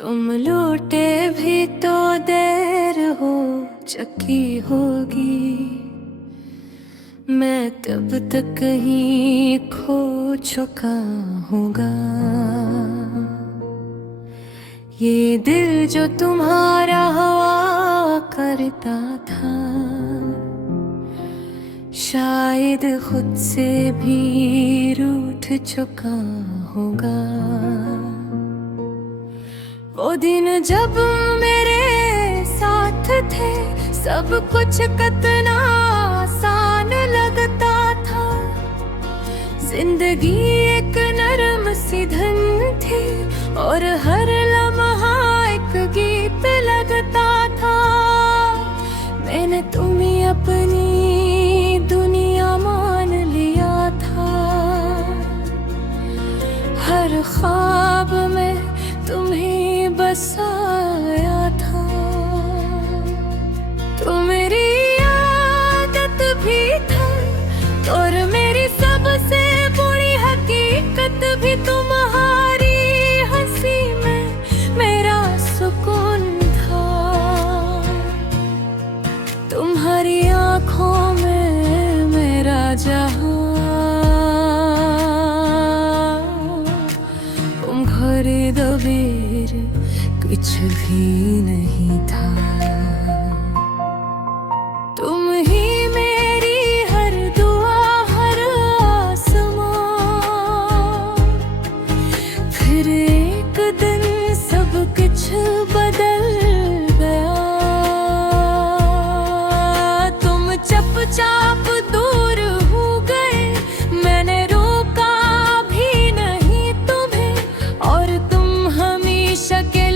तुम लौटे भी तो देर हो चुकी होगी, मैं तब तक कहीं खो चुका होगा। ये दिल जो तुम्हारा हवा करता था, शायद खुद से भी रूठ चुका होगा। वो दिन जब मेरे साथ थे, सब कुछ कितना आसान लगता था। जिंदगी एक नरम सी धन थी और हर लम्हा एक गीत लगता था। मैंने तुम्हें अपनी दुनिया मान लिया था, हर ख्वाब में तुम्हें बसाया था। तो मेरी आदत भी था और मेरी सबसे बुरी हकीकत भी, तुम्हारी हंसी में मेरा सुकून था। तुम्हारी आंखों में मेरा जहां, तुम घरे दबेर कुछ भी नहीं था। तुम ही मेरी हर दुआ, हर आसमां। फिर एक दिन सब कुछ बदल गया, तुम चुपचाप दूर हो गए। मैंने रोका भी नहीं तुम्हें और तुम हमेशा के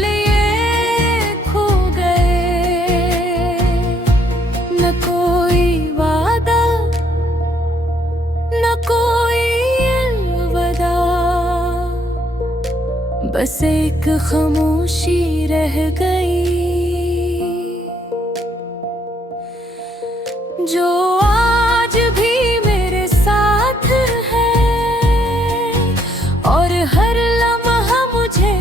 बस एक खामोशी रह गई, जो आज भी मेरे साथ है और हर लम्हा मुझे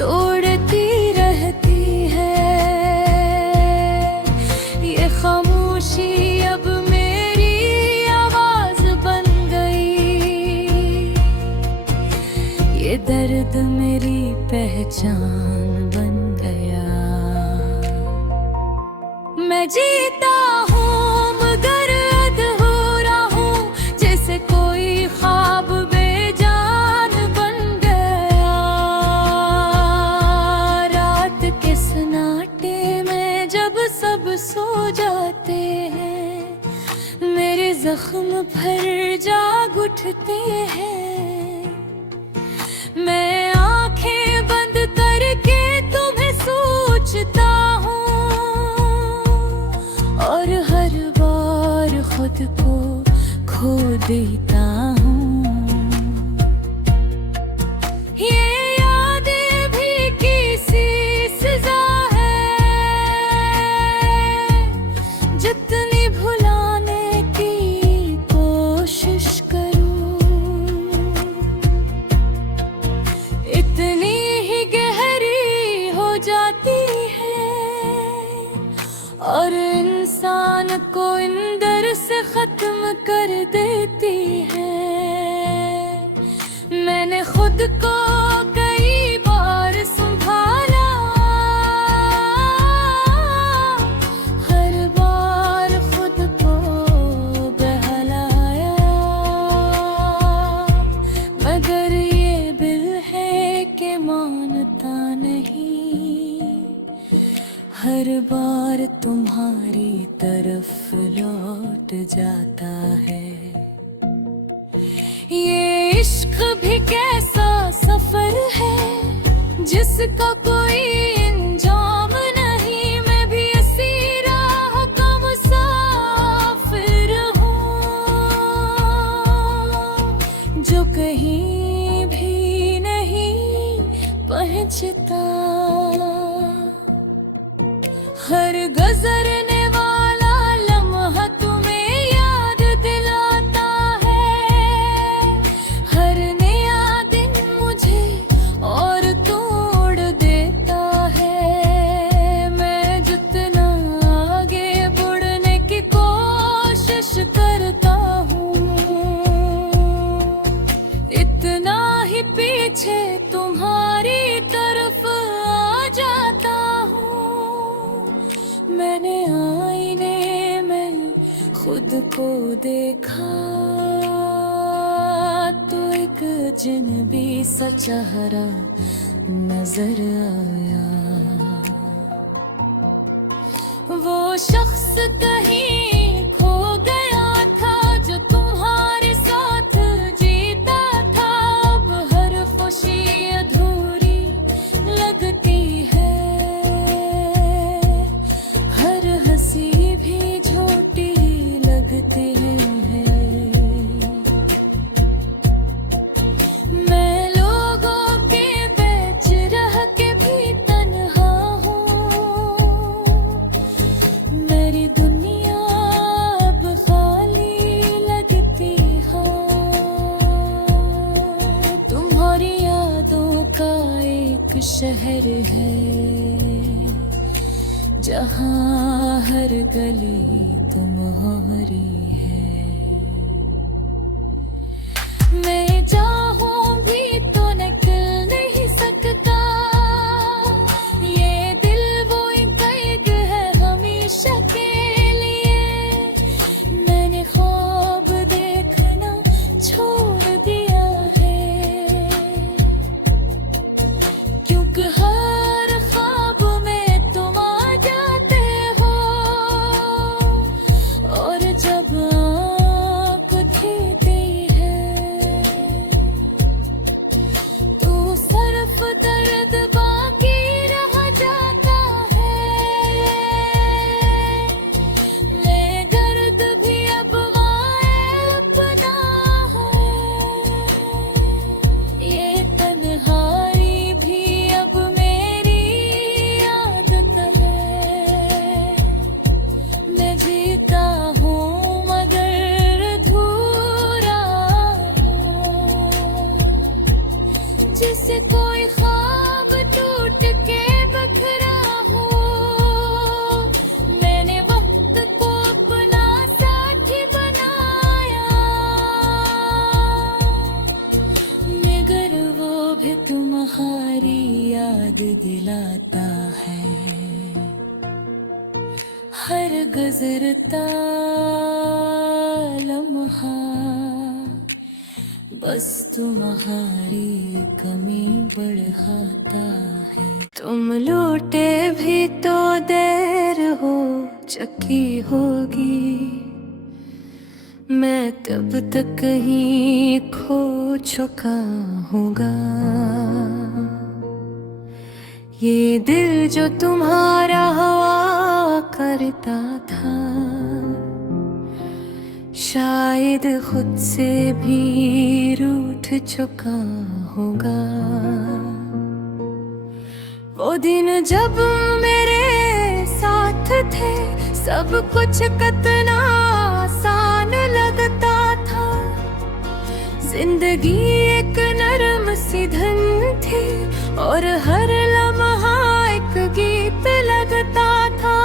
तोड़ती रहती है। ये खामोशी अब मेरी आवाज बन गई, ये दर्द मेरी पहचान बन गया। मैं जीता हूँ मगर अधूरा हूँ, जैसे कोई ख्वाब बेजान बन गया। रात के सन्नाटे में जब सब सो जाते हैं, मेरे जख्म फिर जाग उठते हैं। मैं आंखें बंद करके तुम्हें सोचता हूँ और हर बार खुद को खो देता हूँ। ये यादें भी किसी सजा है, जितनी भुलाने की कोशिश करूँ इतनी ही गहरी हो जाती है और इंसान को अंदर से खत्म कर देती है। मैंने खुद को कई बार संभाला, हर बार खुद को बहलाया, मगर ये दिल है कि मानता नहीं, हर बार तुम्हारी तरफ लौट जाता है। ये इश्क भी कैसा सफर है जिसका कोई इंजाम नहीं। मैं भी इसी राह का मुसाफिर हूँ जो कहीं भी नहीं पहुँचता। हर गुजरने वाला लम्हा तुम्हें याद दिलाता है, हर नया दिन मुझे और तोड़ देता देखा तो एक अजनबी सा चेहरा नजर आया। वो शख्स कहीं खो गया था जो तुम्हारे साथ जीता था। अब हर खुशी अधूरी लगती है, हर हंसी भी झूठी लगती है। मैं लोगों के बीच रह के भी तन्हा हूँ, मेरी दुनिया अब खाली लगती है। तुम्हारी यादों का एक शहर है जहाँ हर गली तुम्हारी है। मैं चाहूं भी तो निकल नहीं सकता, ये दिल वो कैद है हमेशा के लिए। मैंने ख्वाब देखना छोड़ दिया है, क्योंकि हर ख्वाब में तुम आ जाते हो। और जब आँख खुलती है तो सिर्फ दर्द बाकी रह जाता है। ले दर्द भी अब अपना है, ये तन्हाई भी अब मेरी आदत है। मैं जीता हूँ मगर अधूरा हूँ, जिसे कोई ख्वाब टूट के बखरा हो। मैंने वक्त को अपना साथी बनाया, मगर वो भी तुम्हारी याद दिलाता है। हर गुजरता लम्हा बस तुम्हारी कमी बढ़ाता है। तुम लौटे भी तो देर हो चुकी होगी, मैं तब तक कहीं खो चुका होगा। ये दिल जो तुम्हारा हवा करता था, शायद खुद से भी रूठ चुका होगा। वो दिन जब मेरे साथ थे, सब कुछ कितना आसान लगता था। जिंदगी एक नरम सी धन थी और हर लम्हा एक गीत लगता था।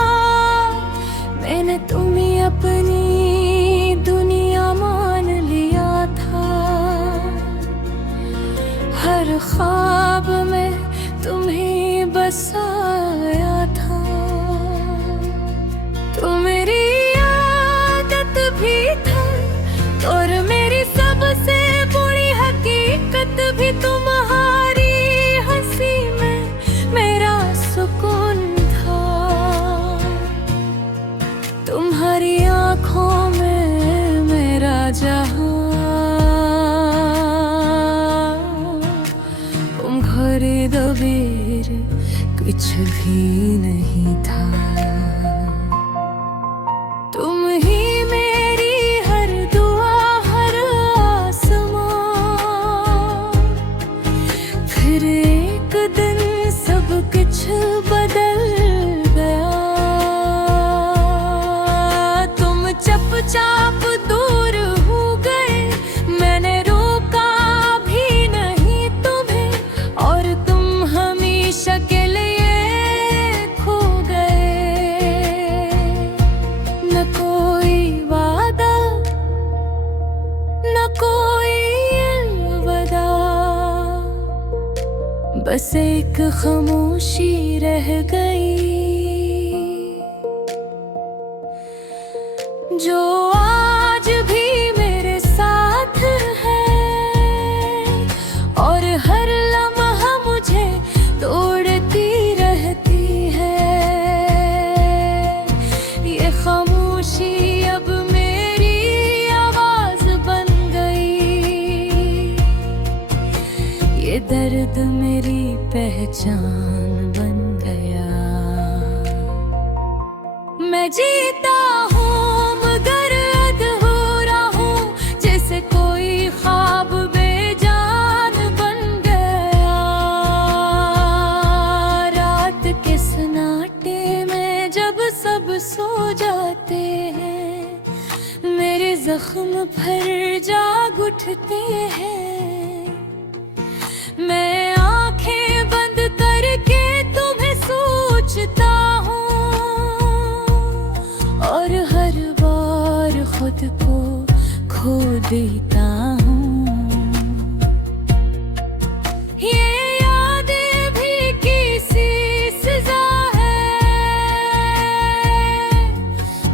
मैंने तुम्हें अपनी दुनिया मान लिया था, हर ख्वाब में तुम्हें बसाया था। तो मेरी आदत भी था और मेरी सबसे बुरी हकीकत भी तुम्हारी हंसी में मेरा सुकून था। तुम्हारी आँखों में मेरा जहां, तुम घरे दबेर कुछ भी नहीं था। तुम ही मेरी हर दुआ, हर आसमां। फिर एक दिन सब कुछ बदल गया, तुम चुपचाप दूर हो गए। मैंने रोका भी नहीं तुम्हें और तुम हमेशा के लिए खो गए। न कोई वादा, न कोई अलविदा, बस एक खामोशी रह गई जो आज खुद मेरी पहचान बन गया। मैं जीता हूँ मगर अधूरा हूँ, जैसे कोई ख्वाब बेजान बन गया। रात के सन्नाटे में जब सब सो जाते हैं, मेरे जख्म भर जाग उठते हैं। मैं आंखें बंद करके तुम्हें सोचता हूँ, और हर बार खुद को खो देता हूँ। ये यादें भी किसी सजा है,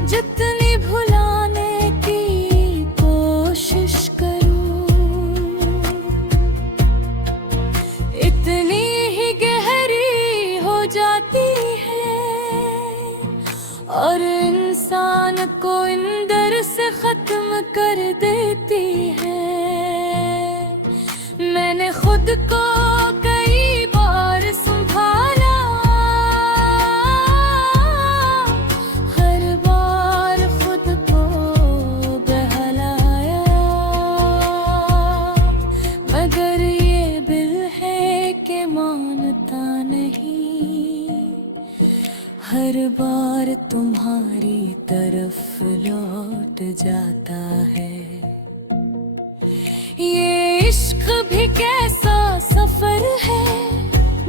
जितनी भुलाने की कोशिश करूँ, इतनी ही गहरी हो जाती है, और इंसान को अंदर से खत्म कर देती है। मैंने खुद को कई बार संभाला, हर बार खुद को बहलाया, मगर ये दिल है कि मानता नहीं, हर बार तुम्हारी तरफ लौट जाता है। ये इश्क भी कैसा सफर है,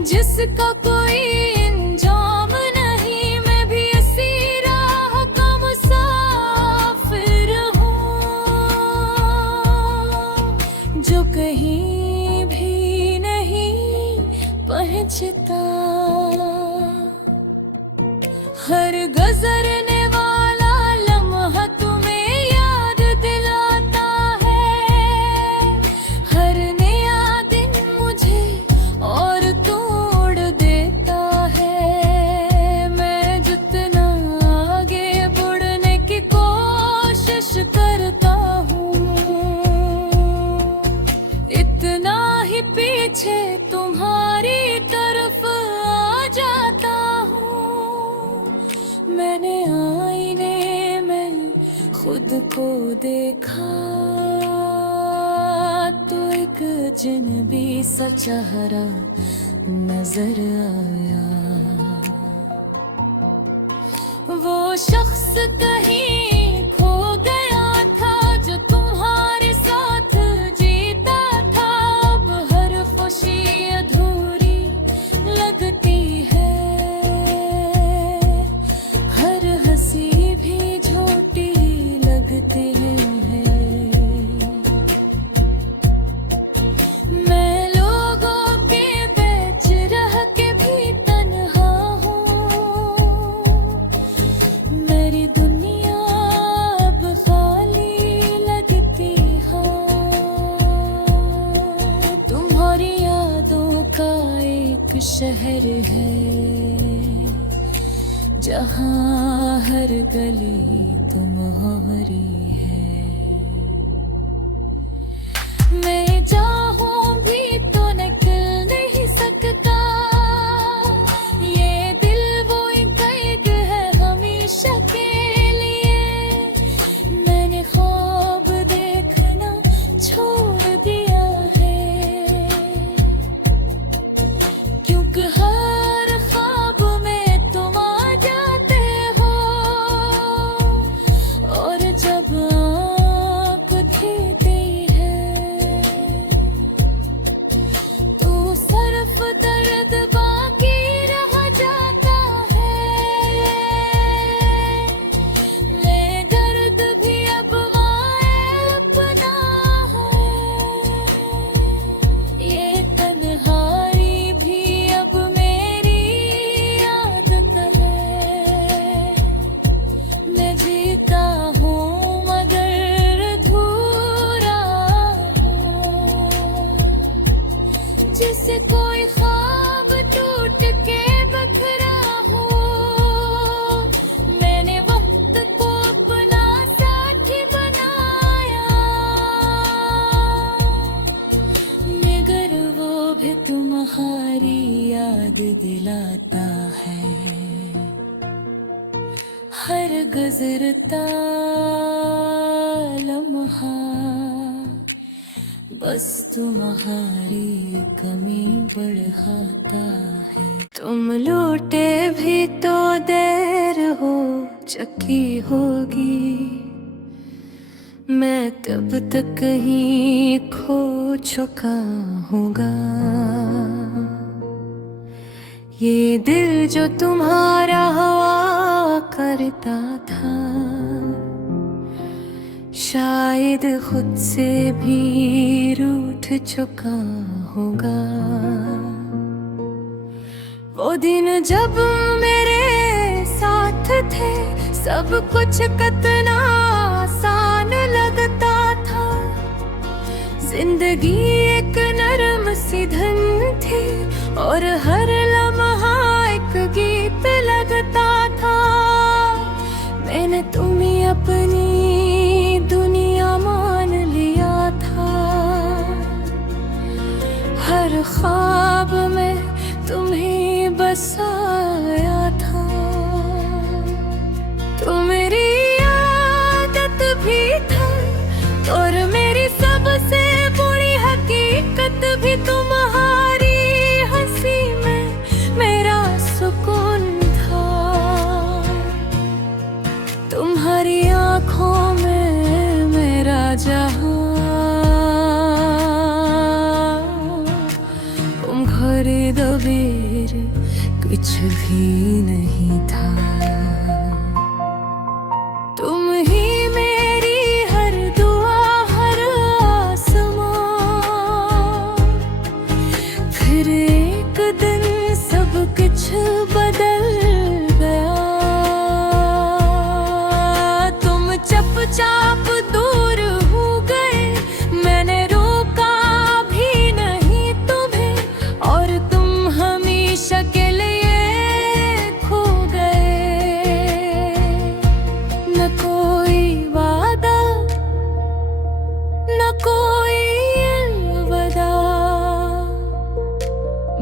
जिसका कोई अंजाम नहीं। मैं भी इसी राह का मुसाफिर हूँ, जो कहीं भी नहीं पहुँचता। हर गुजरने वाला लम्हा तुम्हें याद दिलाता है, हर नया दिन मुझे और तोड़ देता है। मैं जितना आगे बढ़ने की कोशिश करता हूँ, इतना ही पीछे तुम्हारी तरफ आ जाता हूँ। मैंने आईने में खुद को देखा, तो एक अजनबी सा चेहरा नजर आया। वो शख्स कहीं खो गया था, जो तुम्हारे साथ जीता था। अब हर खुशी अधूरी लगती है, भी झूठी लगती है। मैं लोगों के बीच रह के भी तन्हा हूँ, मेरी दुनिया अब खाली लगती है। तुम्हारी यादों का एक शहर है, जहाँ हर गली तुम्हारी है। मैं चाहूं भी तो निकल नहीं सकता, ये दिल वो कैद है हमेशा के लिए। मैंने ख्वाब देखना छोड़ दिया है, क्योंकि हर ख्वाब में तुम आ जाते हो, और जब आँख खुलती है है। हर गुजरता लम्हा बस तुम्हारी कमी बढ़ाता है। तुम लौटे भी तो देर हो चुकी होगी, मैं तब तक कहीं खो चुका होगा। ये दिल जो तुम्हारा हवा करता था, शायद खुद से भी रूठ चुका होगा। वो दिन जब मेरे साथ थे, सब कुछ कितना आसान लगता था। जिंदगी एक नरम सी धन थी और हर लम्हा एक गीत लगता था। मैंने तुम्हें अपनी दुनिया मान लिया था। हर ख्वाब में तुम्हें बसाया था। तो मेरी आदत भी था और मेरी सबसे बुरी हकीकत भी तुम्हारी हंसी में मेरा सुकून था। तुम्हारी आंखों में मेरा जहां, तुम घरे दबेर कुछ भी नहीं था। तुम ही मेरी हर दुआ, हर आसमां। फिर एक दिन सब कुछ बदल गया। तुम चुपचाप दूर हो गए, मैंने रोका भी नहीं तुम्हें, और तुम हमेशा के लिए खो गए। न कोई वादा, न कोई अलविदा,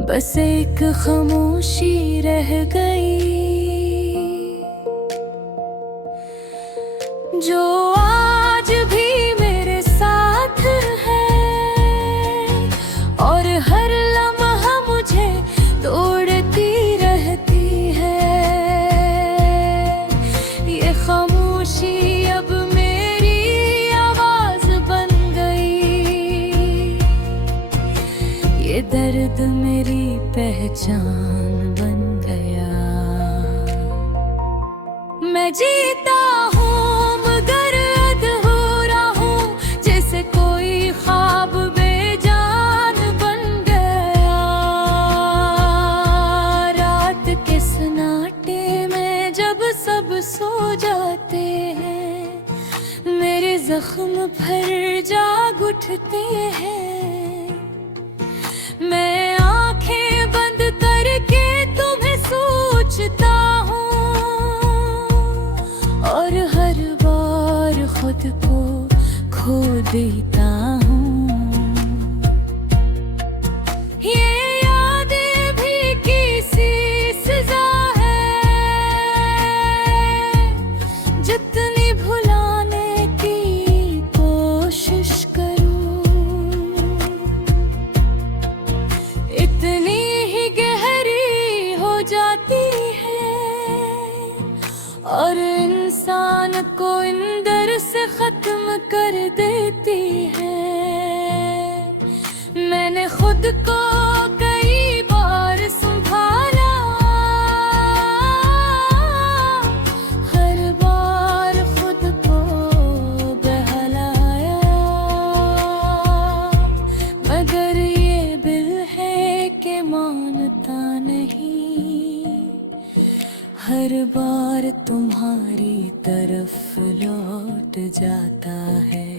बस एक खामोशी रह गई जो आज भी मेरे साथ है। और हर लम्हा मुझे तोड़ती रहती है। ये खामोशी अब मेरी आवाज बन गई। ये दर्द मेरी पहचान बन गया। मैं जीता हूँ मगर अधूरा हूँ, जैसे कोई ख्वाब बेजान बन गया। रात के सन्नाटे में जब सब सो जाते हैं, मेरे जख्म फिर जाग उठते हैं। मैं आंखें बंद करके तुम्हें सोचता हूँ, और हर बार खुद को खो देता हूँ। ये यादें भी किसी सजा है, जितनी भुलाने की कोशिश करूँ, इतनी ही गहरी हो जाती है। और इंसान को अंदर से खत्म कर देती है। मैंने खुद को कई बार संभाला, हर बार खुद को बहलाया, मगर ये दिल है कि मानता नहीं। हर बार तुम्हारी तरफ लौट जाता है।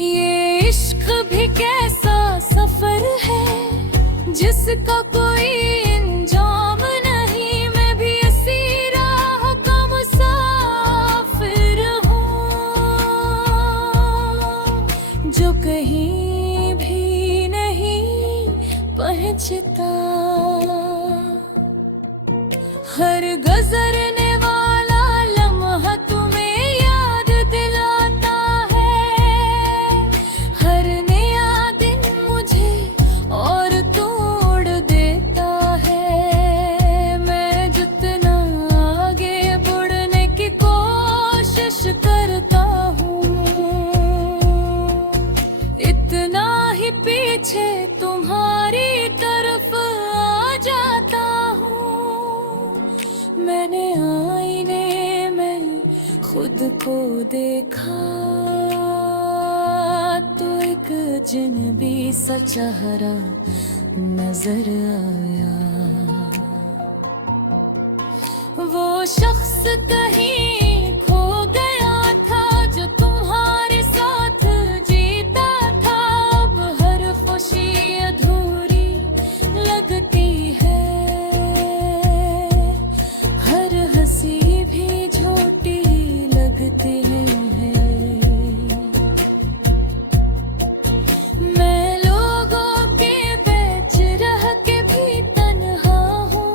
ये इश्क भी कैसा सफर है जिसका कोई इंजाम नहीं। मैं भी इसी राह का मुसाफिर हूँ जो कहीं भी नहीं पहुँचता। गुजरने वाला लम्हा तुम्हें याद दिलाता है। हर नया दिन मुझे और तोड़ देता है। मैं जितना आगे बढ़ने की कोशिश करता हूँ, इतना ही पीछे तुम्हारी तरफ आ जाता हूँ। मैंने आईने में खुद को देखा तो एक अजनबी सा चेहरा नजर आया। वो शख्स कहीं खो गया था जो तुम्हारे साथ जीता था। अब हर खुशी अधूरी लगती है, हर हंसी भी झूठी लगती है। मैं लोगों के बीच रह के भी तन्हा हूँ।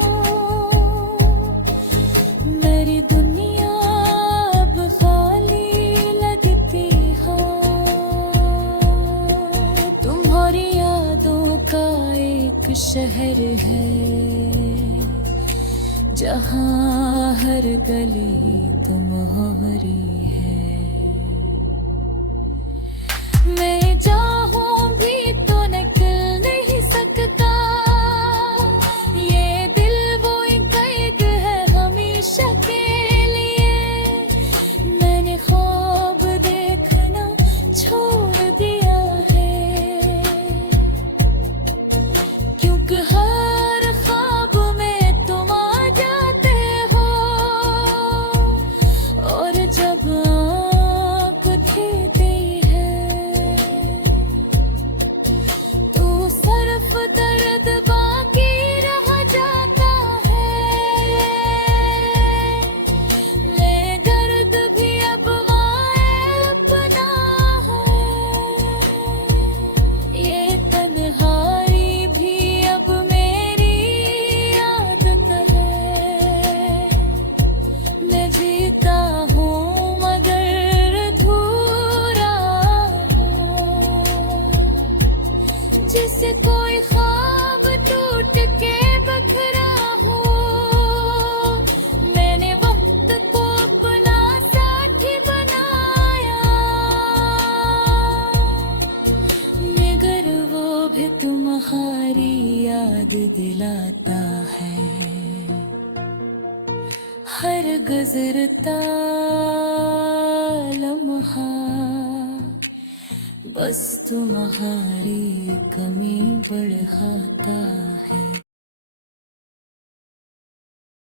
मेरी दुनिया अब खाली लगती है। तुम्हारी यादों का एक शहर है जहाँ हर गली तुम्हारी है। मैं चाहूं भी तो निकल नहीं सकता। ये दिल वो कैद है हमेशा के लिए। मैंने ख्वाब देखना छोड़ दिया है, क्योंकि हर ख्वाब में तुम आ जाते हो। और जब आँख खुलती है तो सिर्फ दर्द बाकी रह जाता है। ले दर्द भी अब अपना है। ये तन्हाई भी अब मेरी आदत है। मैं जीता हूँ मगर अधूरा हूँ। जिसे कोई ख्वाब टूट के बखरा हो, मैंने वक्त को अपना साथी बनाया। मगर वो भी तुम्हारी याद दिलाता है। हर गुजरता लम्हा बस तुम्हारी कमी बढ़ाता है।